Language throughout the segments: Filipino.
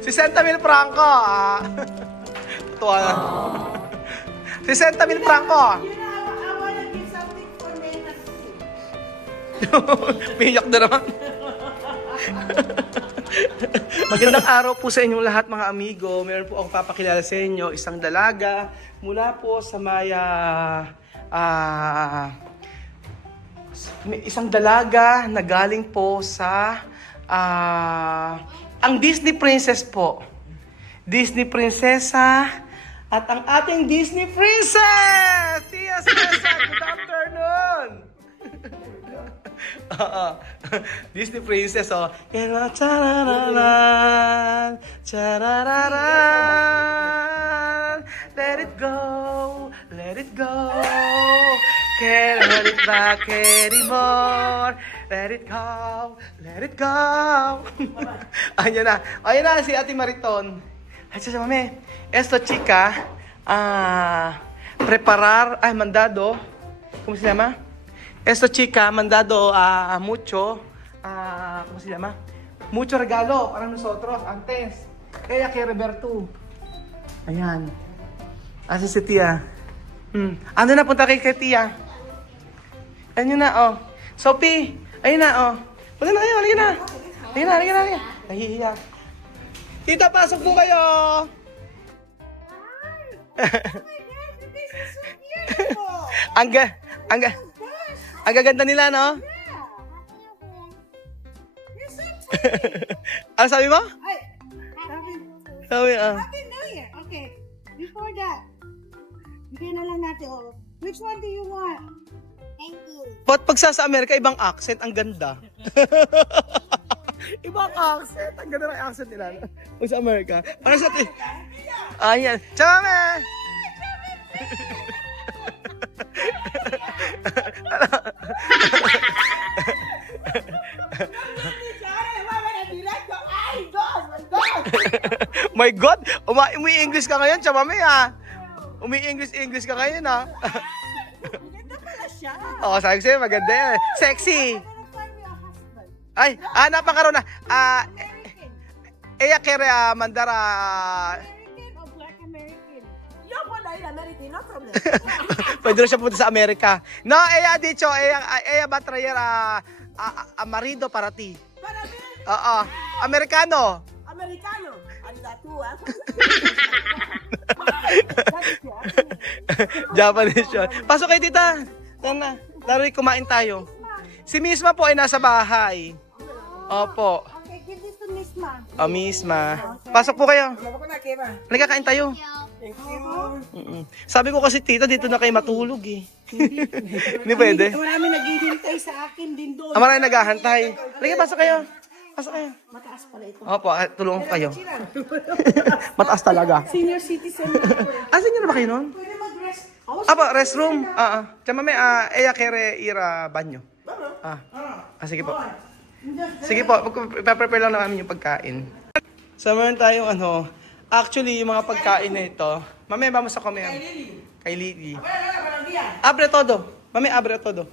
60,000 franco. Tuwa na. 60,000 franco. You know, I wanna give something for Nena. Piyak na naman. Magandang araw po sa inyong lahat mga amigo. Meron po akong papakilala sa inyo, isang dalaga mula po sa may isang dalaga na galing po sa ang Disney Princess po. Disney Prinsesa at ang ating Disney Princess! Tia Cesar, good afternoon! Disney Princess, oh. Charararan, charararan. Let it go, let it go. Can't hold it back anymore. Let it go, let it go. Ayan na si Ate Mariton. Ay, siya mami. Esto, chica, mandado. ¿Cómo se llama? Esto, chica, mandado mucho, ¿cómo se llama? Mucho regalo para nosotros antes. Ella quiere ver tú. Ayan. Asa si Tia? Ando na, punta kay Tia. Ayun na, oh. Sophie, ayun na, oh. Punta na kayo, halika na. Halika na. Nahihiya. Tita, pasok po kayo. Oh my gosh, this is so beautiful. Ang gaganda nila, no? You're so pretty. Ano sabi mo? Ay, Sabi, Happy New Year. Okay, before that, bigyan na lang natin, oh. Which one do you want? Thank you. Ba't pagsa sa Amerika, ibang accent, ang ganda. Ibang accent, ang ganda ng accent nila. Pag sa Amerika. Para sa atin. Ayan. Chame! My God! Umi-English ka ngayon, Chamame, ha? Umi-English ka ngayon, ha? Maganda pala siya. Oo, sabi ko sa'yo, maganda yan. Sexy! I'm gonna find me a husband. Ay, napakaroon na. Ella quiere mandar a... American or Black American? Yo, wala yun, American, no problem. Pwede rin siya punta sa Amerika. No, ella dicho, ella va a traer a marido para ti. Para mí, Oo, Amerikano. Americano. Anda tú, ah. Japanese yun. Pasok kayo, tita. Tara na. Laro'y kumain tayo. Si Misma po ay nasa bahay. Opo. Okay, give this to Miss Ma. O, Misma. Pasok po kayo. Halika, kain tayo. Thank you. Sabi ko kasi, tita, dito na kayo matulog eh. Hindi pwede. Marami naghihintay sa akin din doon. Maraming naghahantay. Halika, pasok kayo. Pasok kayo. Mataas pala ito. Opo, tulungan ko kayo. Mataas talaga. Senior citizen. Senior na ba kayo nun? Pwede mag-rest. Restroom. Chamame, ella quiere ir a banyo. Sige po. Sige po, ipaprepare lang namin yung pagkain. So, meron tayong actually, yung mga pagkain na ito. Mami, vamos a comer. Kay Lily. Abre todo. Mami, abre todo.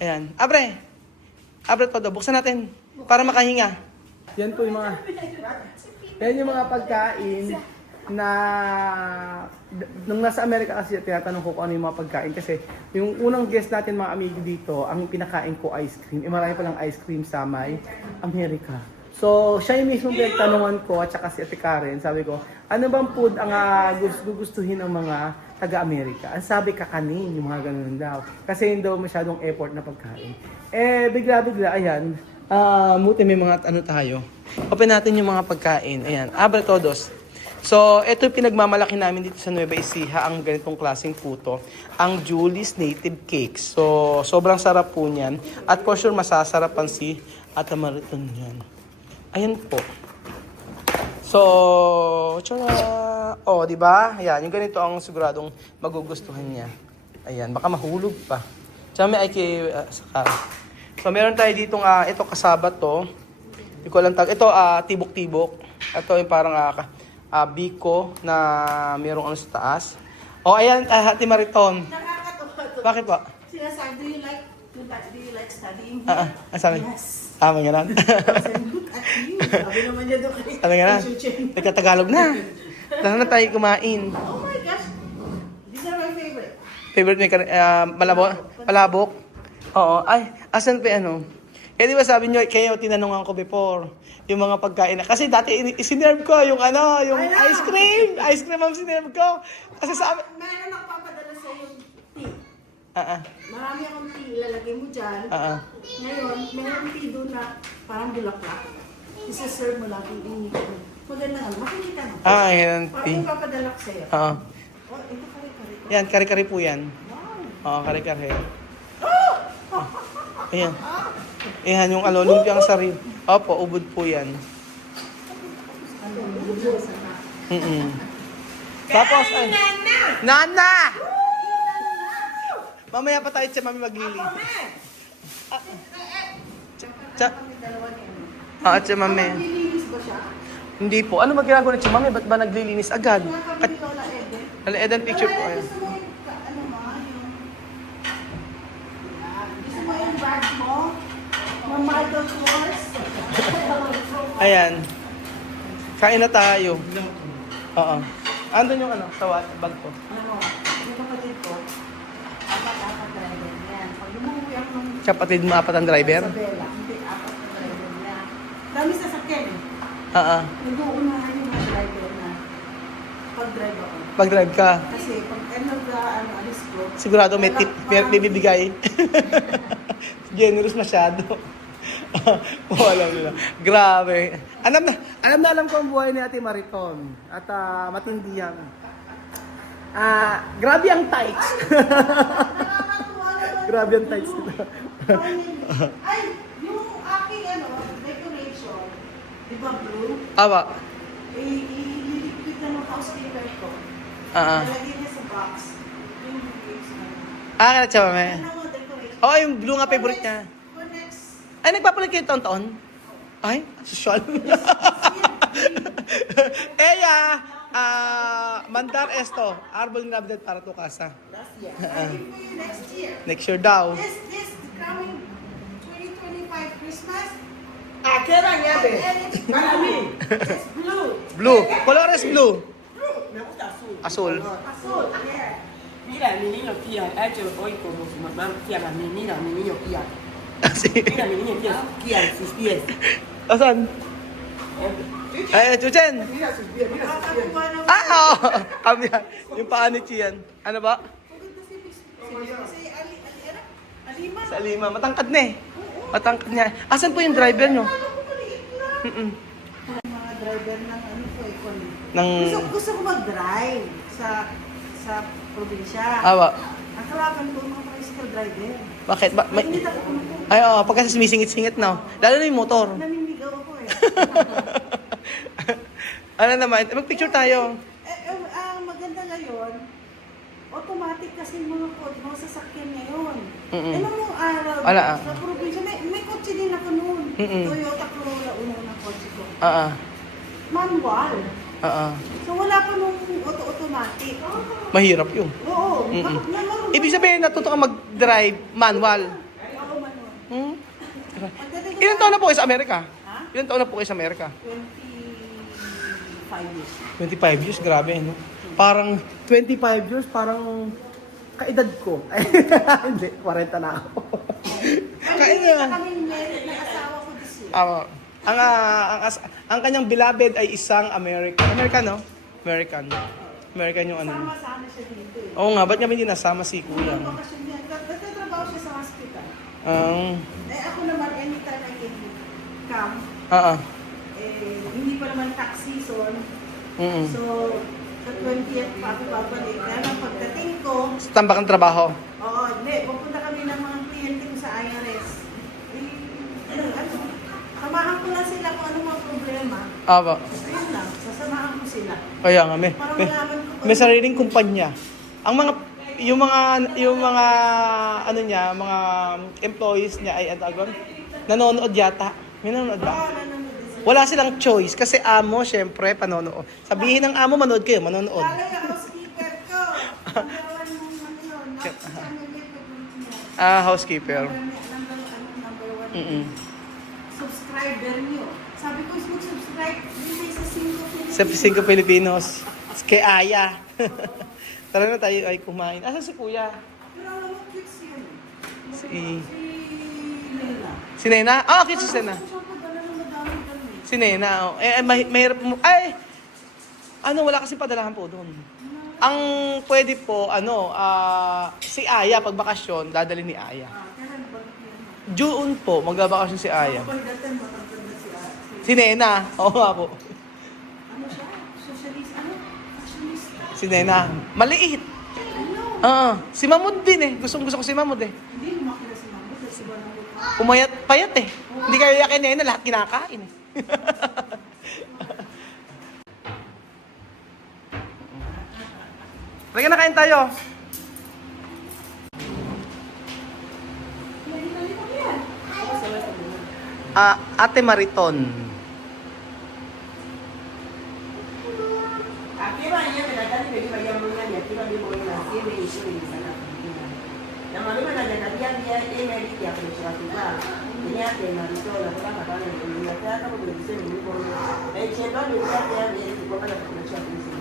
Ayan. Abre todo. Buksan natin. Para makahinga. Yan po yung mga... Yan yung mga pagkain na... Nung nasa Amerika kasi tinatanong ko kung ano yung mga pagkain. Kasi yung unang guest natin mga amigo dito, ang pinakain ko ice cream. Marami palang ice cream sa may Amerika. So, siya yung mismo pinagtanungan ko at saka si Ate Karen. Sabi ko, ano bang food ang gugustuhin ng mga taga-Amerika? Ang sabi, kakanin, yung mga ganun daw. Kasi hindi daw masyadong effort na pagkain. Bigla-bigla, ayan. Muti may mga tayo. Open natin yung mga pagkain. Ayan, abre todos. So, ito yung pinagmamalaki namin dito sa Nueva Ecija, ang ganitong klaseng puto. Ang Julie's Native Cakes. So, sobrang sarap po niyan. At for sure, masasarapan si Ate Mariton yan. Ayan po. So, di ba? Ayan, yung ganito ang siguradong magugustuhan niya. Ayan, baka mahulog pa. Tsaka may So, meron tayo ditong, ito kasaba to. Hindi ko alam ito, tibok-tibok. Ito yung parang biko na merong sa taas. Ayan, Ate Mariton. Nakakatawa to. Bakit po? Sinasabi, do you like do you like studying Ah, here? ang sabi? Yes. Ah, mga ganon. Sabi, look at you. Sabi naman niya doon kay Sabi nga na, Chuchen. nagkatagalog na. Tara na tayo kumain. Oh my gosh. These are my favorite. Favorite ni palabok? Oo. Ay, asan pa ano? Eh di ba sabi nyo, kayo tinanungan ko before, yung mga pagkain na. Kasi dati isinerve ko yung ano, yung Ay, ice cream. Ice cream ang sinerve ko. Kasi sa amin, Meron nagpapadala sa yung tea. ah. Marami akong tea ilalagay mo dyan. Ngayon, meron tea doon na parang bulaklak. Isa-serve mo lang kung init mo. Maganda nga, makikita mo. Yan. Parang ipapadala ko sa'yo. Oo. Oh, ito kare-kare ko. Yan, kare-kare po yan. Oo, kare-kare. Ayan. Ayan, yung ano, lumpiang sarili. Opo, ubod po yan. Tapos, ay. Nana! Mamaya pa tayo siya, mami maglili. At siya, mami. Nililinis ba siya? Hindi po. Ano magagawa na siya, mami? Ba't ba naglilinis agad? Kaya kami ni Lola Eden. Ala, Eden, picture po. Lola, Ayan. gusto mo yung, ano mo, yung... Yan. Gusto mo yung bag mo? Yung Michael Kors? Ayan. Kain na tayo. Oo. Andun yung ano, bag ko. Ano, yung kapatid ko, apat driver yan. Pag umuwi ako ng Kapatid mo, apat ang driver? Isabela, hindi, apat na driver niya. Dami sasakyan eh. Oo. Nag-uunahan yung mga driver na pag-drive ako. Pag-drive ka. Kasi pag end of the alis ko, Sigurado may tip, may bibigay. Generous masyado. Wala nila. Grabe. Alam ko ang buhay ni Ate Mariton. At matindi yan. Grabe ang tights. Grabe ang tights nila. ay, yung aking decoration, di ba blue? Awa. Ililigpit na ng housekeeper ko. Ah. Nalagay niya sa box. Yung grapes na. Kaya siya, mami. Ano mo decoration? Oo, yung blue nga favorite niya. For next, Ay, nagpapalit kayo taon-taon? Ay, social. Eya, mandar esto, árbol de Navidad para tu casa. last year. I give for you next year. Next year daw. This coming 2025 Christmas. Kera niya, be. And it's Para blue. mí. It's blue. Blue. Colores blue. Me gusta azul. Azul. Azul. Yeah. Mira, mi niño Kia, ha hecho hoy como su mamá Kia, mira, mi niño Kia. Kasi, Mira, mi niño Kia en sus pies. asan? Ay, Chuchen. Mira sus pies, mira sus pies. Nakakatuwa naman. Oo. Kami yan. Yung paa ni Chian. Ano ba? Alima. Sa Lima. Matangkad na eh. Matangkad niya. Asan po yung driver nyo? Alam ko maliit lang. Mm-mm. Mga driver ng ano po, Nang... gusto ko mag-drive sa probinsya. Awa. Ang kalaban ko, mga tricycle driver. Bakit? May... Hindi ako kumukuha. Ay, oo. Pagka sumisingit-singit na. Lalo na yung motor. Naninigaw ako eh. Ano naman? Mag-picture tayo. Ang maganda ngayon, automatic kasi mga sasakyan ngayon. Mm-mm. Ano mong araw Wala, sa probinsya, may kotse din ako noon. Mm-mm. Toyota Corolla, unang kotse ko. Oo. Manual. Oo. So wala pa nung automatic. Mahirap yun. Oo. Mm-mm. Marunong. Ibig sabihin, natuto ka mag-drive manual. Oo, manual. Hmm? Pagdating ko Ilan taon na po kayo sa Amerika? Ha? Ilan taon na po kayo sa Amerika? 25 years. 25 years, grabe, no? Parang 25 years, parang kaedad ko. Hindi, 40 na ako. Ay, Kain na. kami married na asawa ko this year. Ang kanyang beloved ay isang American. American, no? American. American yung ano. Sama-sama siya dito eh. Oo nga, ba't kami hindi nasama si Kuya? Ang bakasyon niya. Nagtatrabaho siya sa hospital. Eh ako naman, anytime I can come, hindi pa naman tax season. So, sa 20th pa ako babalik. Kaya nang pagdating ko, Tambak ang trabaho. oo, hindi, pupunta kami ng mga kliyente ko sa IRS. Samahan ko lang sila kung ano mga problema. Aba. Ayun lang, sasamahan ko sila. Kaya nga, may Para sariling kumpanya. Ang mga, yung mga, ano niya, mga employees niya ay, nanonood yata. May nanonood ba? Wala silang choice kasi amo, syempre, panonood. Sabihin ng amo, manood kayo, manonood. Lalo yung housekeeper ko. Ang gawan mong ano yun, Housekeeper. Number one. Mm-mm. Subscriber nyo. Sabi ko, mag-subscribe din sa Sa 5 Filipinos. Kay Aya. Tara na tayo ay kumain. Asan si Kuya? Pero alam mo, cute yun. Si Nela. Si Nena? Ah, okay, si Nena. Siya pa dala ng madami kami. Si Nena. Oh. Mahirap mo. Ay! Wala kasi padalahan po doon. Ang pwede po, si Aya, pag bakasyon, dadali ni Aya. Kailan ba yan? June po, magbabakasyon si Aya. Kapag datan, matangkad na siya. Si Nena. Oo nga po. Ano siya? Socialist, fashionista. Si Nena. Maliit. Si Mamud din eh. Gusto ko si Mamud eh. Hindi lumaki na si Mamo. Kasi ba nang Payat eh. Hindi kaya kay Nena, lahat kinakain eh. Lagi na kain tayo. Ate Mariton. Aquí va ella de la calle que iba ya muy grande, aquí va bien muy grande, así me hizo y sana. La mamá me la llegaría día en el día que se va a fijar. Tenía que la visó la toda la cara en la teatro porque le dice mi por el chelo le decía que había que comer la conexión a Cristo.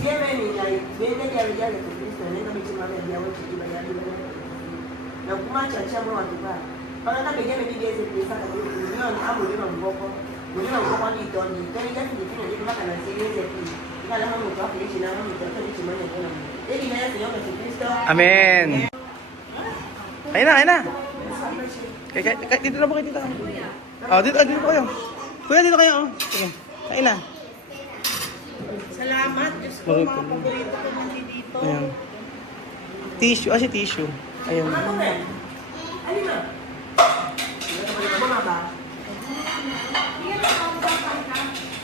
Que venía y vende que había de Cristo, en el mismo día ya voy a ir allá y la kuma chacha mo atuka. Para ka bigyan ni BBS ni sa ka ni yon amo ni ng boko. Muli ng boko ni Tony. Kaya yan hindi pinili ba kana series ito. Kala mo ko ako sinama mo ko ni chimanya ko na. Eh ina sa Señor Jesucristo. Amen. Kain na. Kaya dito na po kayo dito. Dito po kayo. Kuya, dito kayo. Sige, kain na. Salamat. Diyos ko, mga paborito ko natin dito. Ayan. Tissue. Si tissue. Ayan. Ano ba? Alin na? Ano ba?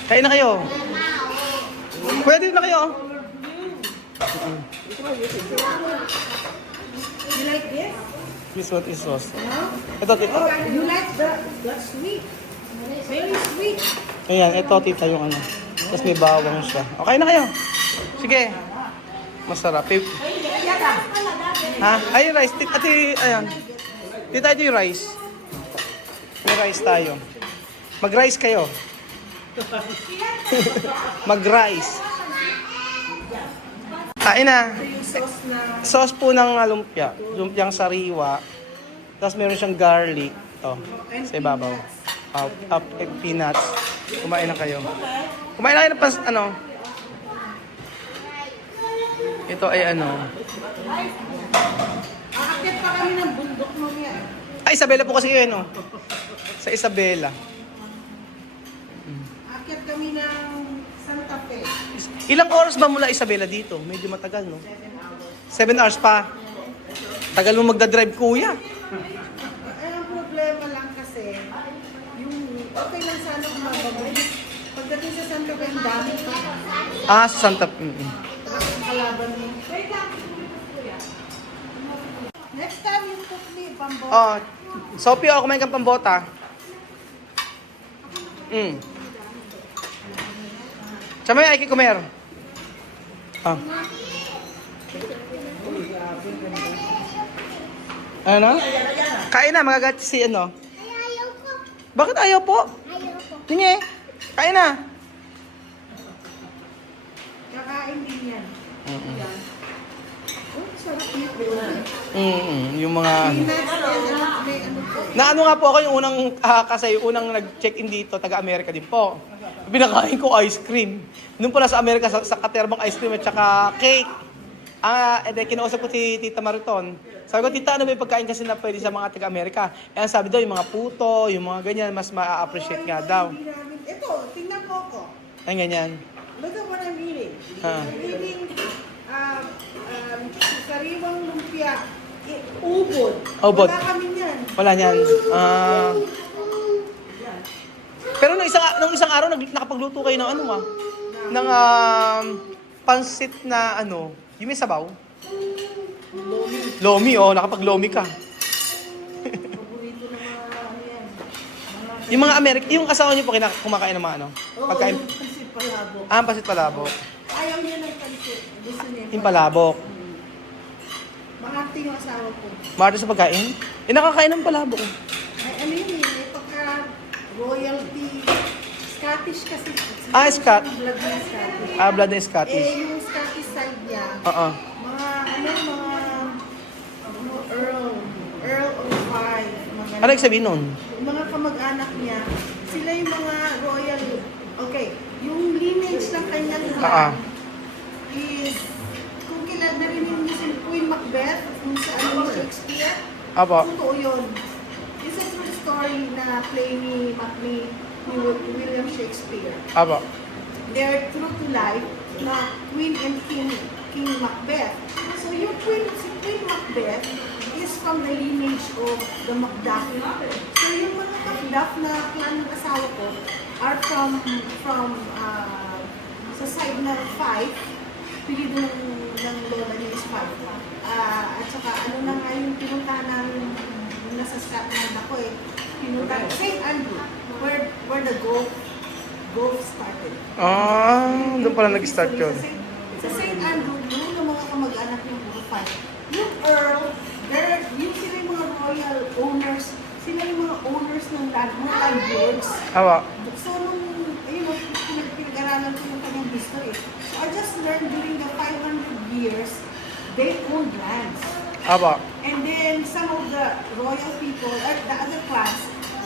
Kain na kayo. Kuya, dito na kayo. You like this? This one is sauce. Ito, tita. You like that sweet? Very sweet. Ayan, ito, tita, yung ano. Tapos may bawang siya. Okay na kayo. Sige. Masarap. Ha? Ay, rice. Ayan. Tita, ito yung rice. May rice tayo. Mag-rice kayo. Mag-rice. Kain na. Sauce po ng lumpia. Lumpiang sariwa. Tapos meron siyang garlic. Ito. Sa ibabaw. Peanuts. Kumain na kayo. Kumain na kayo ng Ito ay Aakit pa kami ng bundok mo yan. Ay, Isabela po kasi yun, Sa Isabela. Aakit kami ng Santa Fe. Ilang oras ba mula Isabela dito? Medyo matagal, no? 7 hours pa. Tagal mo magdadrive, kuya. Ang problema lang kasi, yung okay lang sana kung mababay. Pagdating sa Santa Fe, ang dami pa. Sa Santa... Kalaban mo. Next time you cook me, pambot. Sophie, kumain kang pambota. Chamay, ay kumain. Ano? Kain na, magagat si Ayaw ko. Bakit ayaw po? Ayaw ko. Tingi, kain na. Kakain din yan. Yan. Oh, sarap yun. Yung mga... May ano po. Naano nga po ako yung unang, kasi yung unang nag-check-in dito, taga-Amerika din po. Binakain ko ice cream. Noon pala sa Amerika, sa katerbang ice cream at saka cake. Kinausap ko si Tita Mariton. Sabi ko, Tita, ano ba yung pagkain kasi na pwede sa mga taga-Amerika? Ang sabi daw, yung mga puto, yung mga ganyan, mas ma-appreciate nga daw. Ito, tingnan mo ko. Ay, ganyan. Look at what I'm eating. I'm eating sariwang lumpia. Ubod. Ubod. Wala kami yan. Wala niyan. Pero nung isang araw, nakapagluto kayo ng ng pansit na yung may sabaw. Lomi, nakapag-lomi ka. Paborito ng mga yan. Yung mga yung asawa niyo po kumakain ng mga pagkain. Oo, pansit palabok. Pansit palabok. Ayaw niya ng pansit. Gusto niya Yung palabok. Makarte yung asawa ko. Marte sa pagkain? Eh, nakakain ng palabok. Ay, ano yun eh, may pagka royalty, Scottish kasi. Ah, Scott. Blood na Scottish. Ah, blood na Scottish. Eh, yung Scottish side niya, Oo. mga Earl of Five. Mga Ano yung sabihin nun? Yung mga kamag-anak niya, sila yung mga royal, okay, yung lineage ng kanyang clan is, kung kilala na rin yung si Queen Macbeth, kung sa ano ni Shakespeare, Apo. totoo yun. It's a true story na play ni William Shakespeare. Apo. They're true to life na Queen and King Macbeth. So yung si Queen Macbeth is from the lineage of the Macduff. So yung mga Macduff na clan ng asawa ko are from sa side ng Fife, pilido ng lola niya is Fife. At saka ano na nga yung pinuntahan namin yung nasa Scotland ako eh. Pinuntahan St. Andrew, where the golf started. Ah, doon pala nag-start yun. Sa St. Andrew, doon ang mga kamag-anak yung Burfan. Yung Earl, yung sila yung mga royal owners, sila yung mga owners ng land, mga landlords. Apo. So, nung, ayun, pinag-aralan ko yung kanyang history. So, I just learned during the 500 years, they owned lands. Apo. And then, some of the royal people, or the other clans,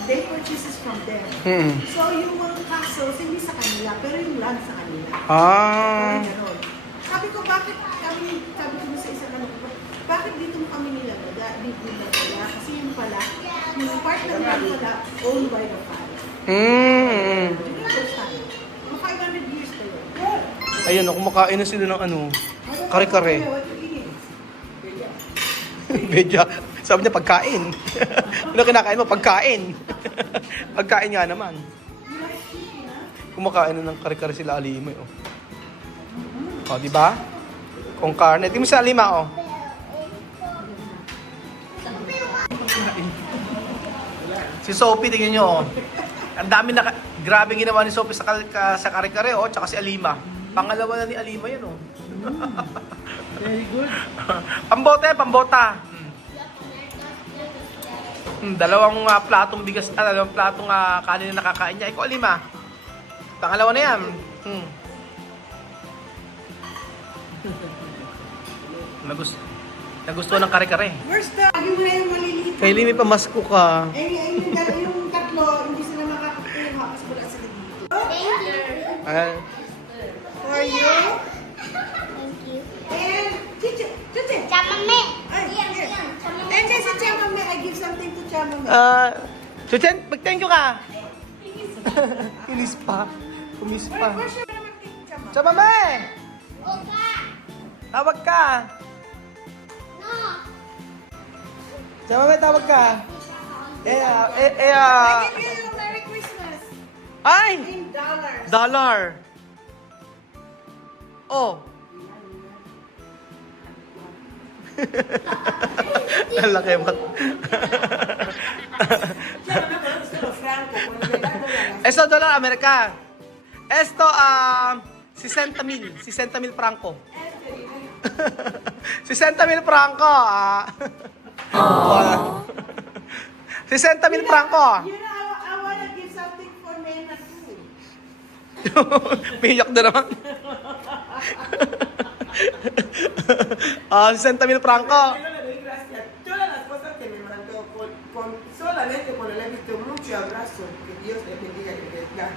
they purchases from them. So, yung mga castles, hindi sa kanila, pero yung land sa kanila. Ah. Ganon. Sabi ko, bakit kami, sabi ko sa isang ano, bakit dito mo kami nilalaga? Dito nilalaga? Kasi yung pala, yung part ng land pala, owned by the family. Hindi ko sabi. Mga 500 years pa yun. Ayun, kumakain na sila ng ano, kare-kare. What you eating? Bedya. Sabi niya, pagkain. Ano kinakain mo? Pagkain. Pagkain nga naman. Kumakain na ng kare-kare sila Alima. Oh. O, di ba? Kung karne. Tingnan mo sa Alima, oh. Si Sophie, tingnan nyo, oh. Ang dami na, grabe ginawa ni Sophie sa kare-kare, oh. Tsaka si Alima. Pangalawa na ni Alima yun, oh. Very good. Pambota yan, pambota. Dalawang platong bigas, dalawang platong kanin na nakakain niya. Ikaw, Alima. Pangalawa na yan. Nagustuhan ng kare-kare. Where's the, yung na yung maliliit? Kay Limi, pamasko ka. Yung tatlo, hindi sila makakakuha kasi wala sila dito. For you. And, Chiche. Chamame. Ay, here. And then si Chamame, I give something to Chamame. Chuchen, mag-thank you ka. Kinis pa. Kumis pa. Where's your Chamame? Chamame! Oka. Tawag ka. No. Chamame, tawag ka. I give you a Merry Christmas. Ay! In dollars. Dollar. Oh. Ang laki mo. Esto dollar Amerika. Esto 60,000. 60,000 franco. 60,000 franco. 60,000 franco. You know, I wanna give something for Nena too. Piyak na naman. 60,000 franco. Todas las cosas que me mandó, solamente por el he visto mucho abrazo, que Dios le bendiga y les da.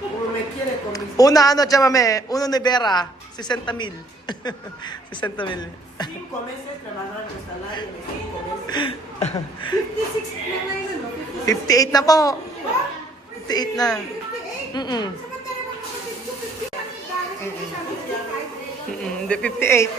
Como me quiere con mis Una chamame, uno nevera, 60,000. 60,000. 5 meses trabajando salario de 5 meses. 56 na ngayon, no? 58 na po. 58 na. 58? Mm-mm. Samantala naman kasi 50 na. Hindi, 58. Hindi, 58.